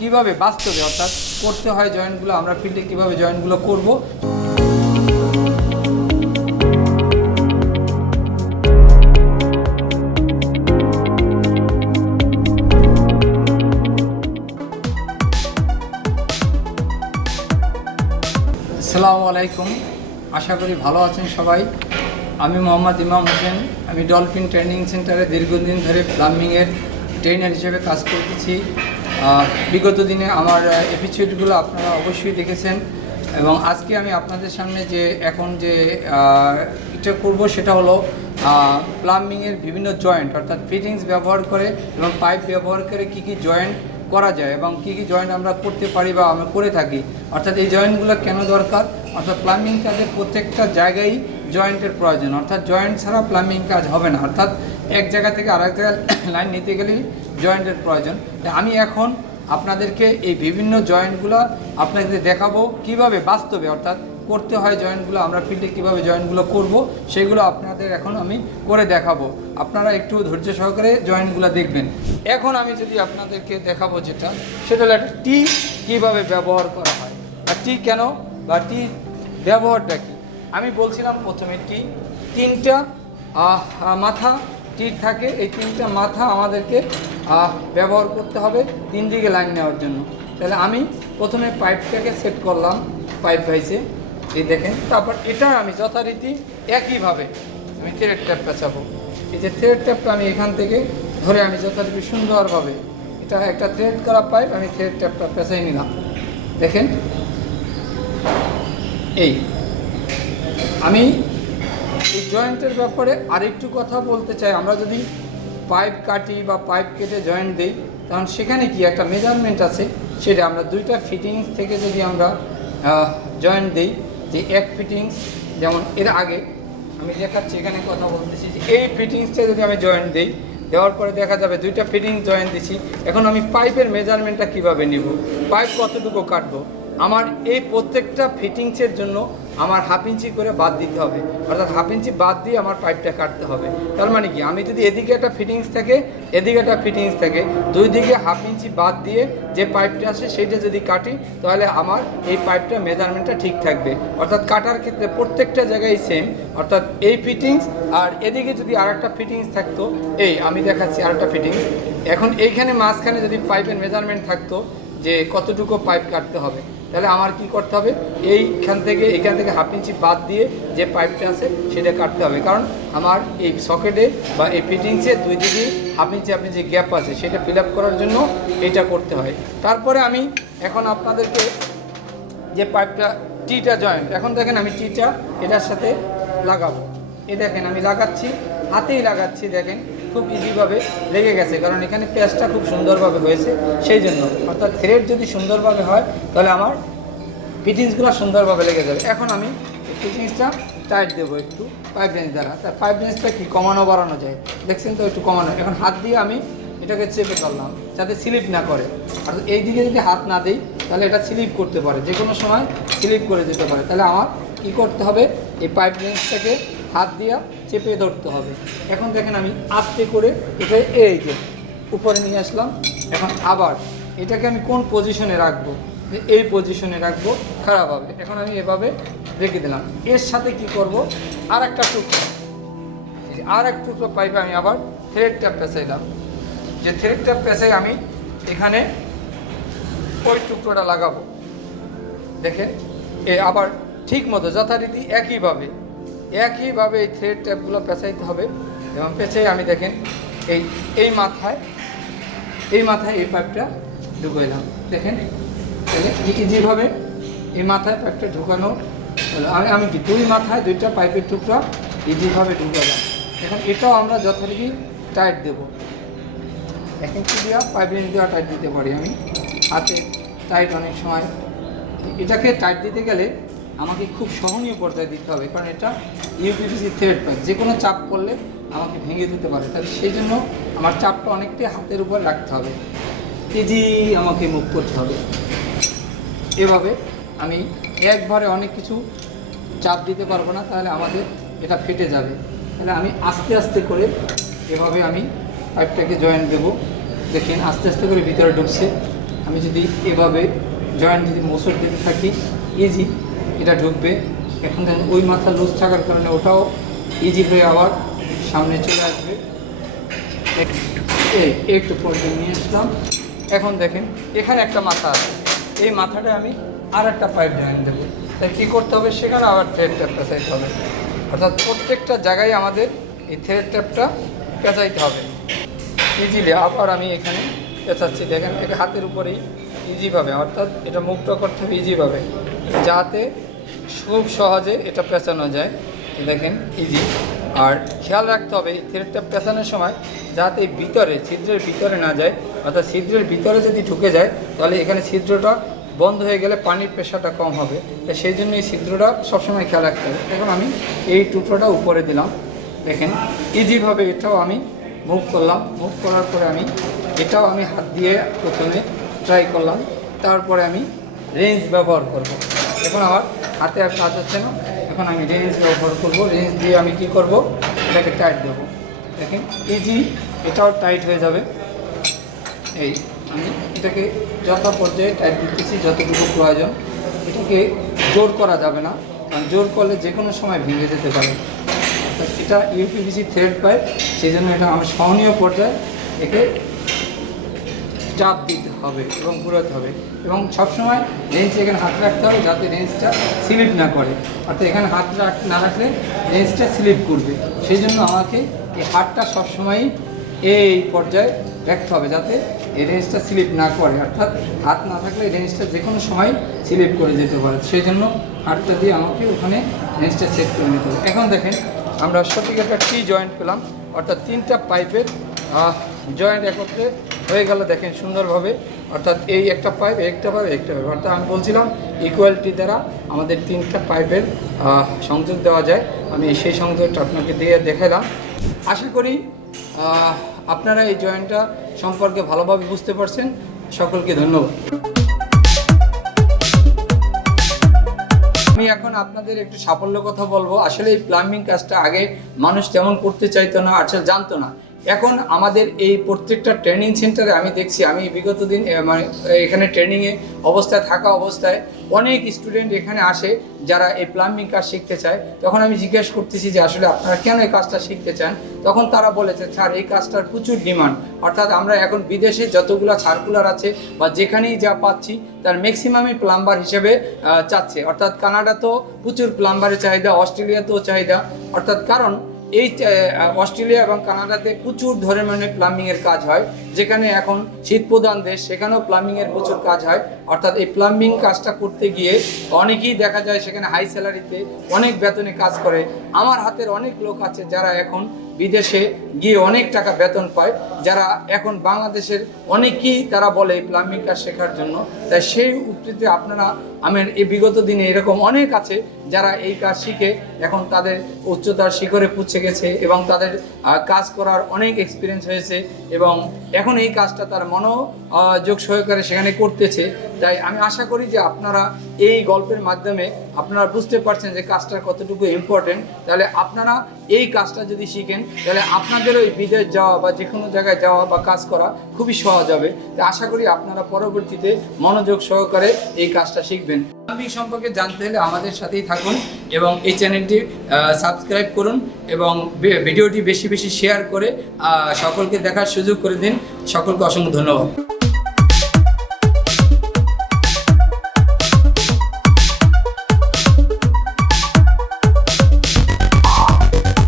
কিভাবে বাস্তবে অর্থাৎ করতে হয় জয়েন্টগুলো, আমরা ফিল্ডে কিভাবে জয়েন্টগুলো করব। আসসালামু আলাইকুম, আশা করি ভালো আছেন সবাই। আমি মোহাম্মদ ইমাম হোসেন। আমি ডলফিন ট্রেনিং সেন্টারে দীর্ঘদিন ধরে প্লাম্বিংয়ের ট্রেনার হিসেবে কাজ করতেছি। বিগত দিনে আমার এপিসোডগুলো আপনারা অবশ্যই দেখেছেন এবং আজকে আমি আপনাদের সামনে যে এখন যে এটা করব সেটা হলো প্লাম্বিংয়ের বিভিন্ন জয়েন্ট অর্থাৎ ফিটিংস ব্যবহার করে এবং পাইপ ব্যবহার করে কী কী জয়েন্ট করা যায় এবং কী কী জয়েন্ট আমরা করতে পারি বা আমরা করে থাকি, অর্থাৎ এই জয়েন্টগুলো কেন দরকার। অর্থাৎ প্লাম্বিং কাজের প্রত্যেকটা জায়গায় জয়েন্টের প্রয়োজন, অর্থাৎ জয়েন্ট ছাড়া প্লাম্বিং কাজ হবে না। অর্থাৎ এক জায়গা থেকে আরেক জায়গায় লাইন নিতে গেলেই জয়েন্টের প্রয়োজন। আমি এখন আপনাদেরকে এই বিভিন্ন জয়েন্টগুলো আপনাদের দেখাবো কিভাবে বাস্তবে অর্থাৎ করতে হয় জয়েন্টগুলো, আমরা ফিল্ডে কীভাবে জয়েন্টগুলো করব সেগুলো আপনাদের এখন আমি করে দেখাবো। আপনারা একটু ধৈর্য সহকারে জয়েন্টগুলো দেখবেন। এখন আমি যদি আপনাদেরকে দেখাবো সেটা হলো একটা টি কীভাবে ব্যবহার করা হয় আর টি কেন বা টি ব্যবহারটা কী। আমি বলছিলাম প্রথমে তিনটা মাথা টির থাকে, এই তিনটা মাথা আমাদেরকে ব্যবহার করতে হবে তিন দিকে লাইন নেওয়ার জন্য। তাহলে আমি প্রথমে পাইপটাকে সেট করলাম, পাইপ ভাইসে এই দেখেন। তারপর এটা আমি যথারীতি একইভাবে আমি থ্রেড ট্যাপ পেঁচাবো। এই যে থ্রেড ট্যাপটা আমি এখান থেকে ধরে আমি যথারীতি সুন্দরভাবে, এটা একটা থ্রেড করা পাইপ, আমি থ্রেড ট্যাপটা পেঁচাই নিলাম। দেখেন এই আমি এই জয়েন্টের ব্যাপারে আরেকটু কথা বলতে চাই। আমরা যদি পাইপ কাটি বা পাইপ কেটে জয়েন্ট দিই তখন সেখানে কি একটা মেজারমেন্ট আছে, সেটা আমরা দুইটা ফিটিংস থেকে যদি আমরা জয়েন্ট দিই, যে এক ফিটিংস যেমন এর আগে আমি দেখাচ্ছি, এখানে কথা বলতেছি যে এই ফিটিংসটা যদি আমি জয়েন্ট দিই, দেওয়ার পরে দেখা যাবে দুইটা ফিটিংস জয়েন্ট দিছি। এখন আমি পাইপের মেজারমেন্টটা কিভাবে নিব, পাইপ কতটুকু কাটবো, আমার এই প্রত্যেকটা ফিটিংসের জন্য আমার হাফ ইঞ্চি করে বাদ দিতে হবে, অর্থাৎ হাফ ইঞ্চি বাদ দিয়ে আমার পাইপটা কাটতে হবে। তার মানে কি, আমি যদি এদিকে একটা ফিটিংস থাকে এদিকে একটা ফিটিংস থাকে, দুই দিকে হাফ ইঞ্চি বাদ দিয়ে যে পাইপটা আসে সেইটা যদি কাটি তাহলে আমার এই পাইপটা মেজারমেন্টটা ঠিক থাকবে। অর্থাৎ কাটার ক্ষেত্রে প্রত্যেকটা জায়গায় সেম, অর্থাৎ এই ফিটিংস আর এদিকে যদি আর একটা ফিটিংস থাকতো, এই আমি দেখাচ্ছি আর একটা ফিটিংস, এখন এইখানে মাঝখানে যদি পাইপের মেজারমেন্ট থাকতো যে কতটুকু পাইপ কাটতে হবে, তাহলে আমার কি করতে হবে, এখান থেকে হাফ ইঞ্চি বাদ দিয়ে যে পাইপটা আছে সেটা কাটতে হবে। কারণ আমার এই সকেটে বা এই ফিটিংসে দুই দিকে হাফ ইঞ্চি যে গ্যাপ আছে সেটা ফিল আপ করার জন্য এইটা করতে হয়। তারপরে আমি এখন আপনাদেরকে যে পাইপটা টিটা জয়েন্ট, এখন দেখেন আমি টিটা এটার সাথে লাগাবো। এ দেখেন আমি লাগাচ্ছি, হাতেই লাগাচ্ছি, দেখেন খুব ইজিভাবে লেগে গেছে, কারণ এখানে প্যাচটা খুব সুন্দরভাবে হয়েছে সেই জন্য। অর্থাৎ থ্রেড যদি সুন্দরভাবে হয় তাহলে আমার ফিটিংসগুলো সুন্দরভাবে লেগে যাবে। এখন আমি ফিটিংসটা টাইট দেবো একটু পাইপ রেঞ্জ দ্বারা। তার পাইপ রেঞ্জটা কি কমানো বাড়ানো যায়, দেখছেন তো, একটু কমানো। এখন হাত দিয়ে আমি এটাকে চেপে ধরলাম যাতে স্লিপ না করে। আর এই দিকে যদি হাত না দিই তাহলে এটা স্লিপ করতে পারে, যে কোনো সময় স্লিপ করে যেতে পারে। তাহলে আমার কী করতে হবে, এই পাইপ রেঞ্জটাকে হাত দিয়ে চেপে ধরতে হবে। এখন দেখেন আমি আস্তে করে এটা এই যে উপরে নিয়ে আসলাম। এখন আবার এটাকে আমি কোন পজিশনে রাখবো, এই পজিশনে রাখবো, খারাপ হবে। এখন আমি এভাবে রেখে দিলাম। এর সাথে কি করব, আর একটা টুকরো, আর এক টুকরো পাইপে আমি আবার থ্রেড ট্যাপ পেঁচাইলাম। যে থ্রেড ট্যাপ পেঁচাই আমি এখানে ওই টুকরোটা লাগাবো। দেখেন আবার ঠিক মতো যথারীতি একইভাবে এই থ্রেড ট্যাপগুলো পেঁচাইতে হবে। এবং পেঁচাই আমি দেখেন এই মাথায় এই পাইপটা ঢুকাইলাম। দেখেন যেভাবে এই মাথায় পাইপটা ঢুকানো হলো, আমি কি দুই মাথায় দুইটা পাইপের টুকরা ইজিভাবে ঢুকালাম। এখন এটাও আমরা যথারীতি টাইট দেবো। এখন কি দেওয়া, পাইপ রেঞ্জ দেওয়া টাইট দিতে পারি আমি, হাতে টাইট অনেক সময়। এটাকে টাইট দিতে গেলে আমাকে খুব সহনীয় পর্যায়ে দিতে হবে, কারণ এটা ইউপিভিসি থ্রেড পাইপ, যে কোনো চাপ পড়লে আমাকে ভেঙে দিতে পারে। তাহলে সেই জন্য আমার চাপটা অনেকটাই হাতের উপর রাখতে হবে, ইজি আমাকে মুভ করতে হবে। এভাবে আমি একবারে অনেক কিছু চাপ দিতে পারবো না, তাহলে আমাদের এটা ফেটে যাবে। তাহলে আমি আস্তে আস্তে করে এভাবে আমি পাইপটাকে জয়েন্ট দেবো। দেখেন আস্তে আস্তে করে ভিতরে ঢুকছে। আমি যদি এভাবে জয়েন্ট যদি মোচড় দিতে থাকি ইজি এটা ঢুকবে। এখন দেখেন ওই মাথা লুজ থাকার কারণে ওটাও ইজি হয়ে আবার সামনে চলে আসবে। এই একটু পর্যন্ত নিয়ে আসলাম। এখন দেখেন এখানে একটা মাথা আছে, এই মাথাটা আমি আর একটা পাইপ জয়েন দেবো। তাই কী করতে হবে, সেখানে আবার থ্রেড ট্যাপটা চাইতে হবে। অর্থাৎ প্রত্যেকটা জায়গায় আমাদের এই থ্রেড ট্যাপটা পেঁচাইতে হবে ইজিলি। আবার আমি এখানে পেঁচাচ্ছি, দেখেন এটা হাতের উপরেই ইজিভাবে, অর্থাৎ এটা মুক্ত করতে হবে ইজিভাবে, যাতে খুব সহজে এটা পেঁচানো যায়। দেখেন ইজি। আর খেয়াল রাখতে হবে এই থ্রেডটা পেঁচানোর সময় যাতে ভিতরে ছিদ্রের ভিতরে না যায়, অর্থাৎ ছিদ্রের ভিতরে যদি ঢুকে যায় তাহলে এখানে ছিদ্রটা বন্ধ হয়ে গেলে পানির প্রেশারটা কম হবে। তাই সেই জন্য এই ছিদ্রটা সবসময় খেয়াল রাখতে হবে। এখন আমি এই টুকরোটা উপরে দিলাম, দেখেন ইজিভাবে এটাও আমি মুভ করলাম। মুভ করার পরে আমি এটাও আমি হাত দিয়ে প্রথমে ট্রাই করলাম, তারপরে আমি রেঞ্জ ব্যবহার করব। এখন আমার হাতে আর কাজ হচ্ছে না, এখন আমি রেঞ্জ ব্যবহার করব। রেঞ্জ দিয়ে আমি কি করব, এটাকে টাইট দেবো। দেখেন ইজি, এটাও টাইট হয়ে যাবে। এই আমি এটাকে যত পর্যায়ে টাইট দিতেছি যতটুকু প্রয়োজন। এটাকে জোর করা যাবে না, কারণ জোর করলে যে কোনো সময় ভেঙে যেতে পারে। এটা ইউপিভিসি থ্রেড পাইপ, সেই জন্য এটা আমার সহনীয় পর্যায়ে একে চাপ দিতে হবে এবং ঘুরাতে হবে। এবং সবসময় রেঞ্জ এখানে হাত রাখতে হবে যাতে রেঞ্জটা স্লিপ না করে, অর্থাৎ এখানে হাত না রাখলে রেঞ্জটা স্লিপ করবে। সেই জন্য আমাকে এই হাতটা সবসময়ই এই পর্যায়ে রাখতে হবে যাতে এই রেঞ্জটা স্লিপ না করে, অর্থাৎ হাত না থাকলে রেঞ্জটা যে কোনো সময় স্লিপ করে যেতে পারে। সেই জন্য হাতটা দিয়ে আমাকে ওখানে রেঞ্জটা সেট করে নিতে হবে। এখন দেখেন আমরা সঠিক একটা টি জয়েন্ট পেলাম, অর্থাৎ তিনটা পাইপের জয়েন্ট একত্রে হয়ে গেল। দেখেন সুন্দরভাবে, অর্থাৎ এই একটা পাইপ একটা পাইপ একটা পাইপ, অর্থাৎ আমি বলছিলাম ইকুয়ালিটি দ্বারা আমাদের তিনটা পাইপের সংযোগ দেওয়া যায়। আমি সেই সংযোগটা আপনাকে দিয়ে দেখালাম। আশা করি আপনারা এই জয়েন্টটা সম্পর্কে ভালোভাবে বুঝতে পারছেন। সকলকে ধন্যবাদ। আমি এখন আপনাদের একটু সাফল্যের কথা বলবো। আসলে এই প্লাম্বিং কাজটা আগে মানুষ তেমন করতে চাইতো না, আসলে জানতো না। এখন আমাদের এই প্রত্যেকটা ট্রেনিং সেন্টারে আমি দেখছি, আমি বিগত দিন মানে এখানে ট্রেনিংয়ে অবস্থায় থাকা অবস্থায় অনেক স্টুডেন্ট এখানে আসে যারা এই প্লাম্বিং কাজ শিখতে চায়। তখন আমি জিজ্ঞেস করতেছি যে আসলে আপনারা কেন এই কাজটা শিখতে চান? তখন তারা বলেছে স্যার এই কাজটার প্রচুর ডিমান্ড, অর্থাৎ আমরা এখন বিদেশে যতগুলো সার্কুলার আছে বা যেখানেই যা পাচ্ছি তার ম্যাক্সিমামই প্লাম্বার হিসেবে চাচ্ছে। অর্থাৎ কানাডাতেও প্রচুর প্লাম্বারের চাহিদা, অস্ট্রেলিয়াতেও চাহিদা, অর্থাৎ কারণ এই অস্ট্রেলিয়া এবং কানাডাতে প্রচুর ধরনের প্লাম্বিংয়ের কাজ হয়। যেখানে এখন শীতপ্রধান দেশ সেখানেও প্লাম্বিংয়ের প্রচুর কাজ হয়। অর্থাৎ এই প্লাম্বিং কাজটা করতে গিয়ে অনেকেই দেখা যায় সেখানে হাই স্যালারিতে অনেক বেতনে কাজ করে। আমার হাতের অনেক লোক আছে যারা এখন বিদেশে গিয়ে অনেক টাকা বেতন পায়, যারা এখন বাংলাদেশের অনেকেই তারা বলে এই প্লাম্বিং কাজ শেখার জন্য। তাই সেই উপস্থিতিতে আপনারা আমার এই বিগত দিনে এরকম অনেক আছে যারা এই কাজ শিখে এখন তাদের উচ্চতার শিখরে পৌঁছে গেছে এবং তাদের কাজ করার অনেক এক্সপিরিয়েন্স হয়েছে এবং এখন এই কাজটা তার মনোযোগ সহকারে সেখানে করতেছে। তাই আমি আশা করি যে আপনারা এই গল্পের মাধ্যমে আপনারা বুঝতে পারছেন যে কাজটার কতটুকু ইম্পর্টেন্ট। তাহলে আপনারা এই কাজটা যদি শিখেন তাহলে আপনাদেরও এই বিদেশ যাওয়া বা যে কোনো জায়গায় যাওয়া বা কাজ করা খুবই সহজ হবে। তাই আশা করি আপনারা পরবর্তীতে মনোযোগ সহকারে এই কাজটা শিখবেন। প্লাম্বিং সম্পর্কে জানতে হলে আমাদের সাথেই থাকুন এবং এই চ্যানেলটি সাবস্ক্রাইব করুন এবং ভিডিওটি বেশি বেশি শেয়ার করে সকলকে দেখার সুযোগ করে দিন। সকলকে অসংখ্য ধন্যবাদ।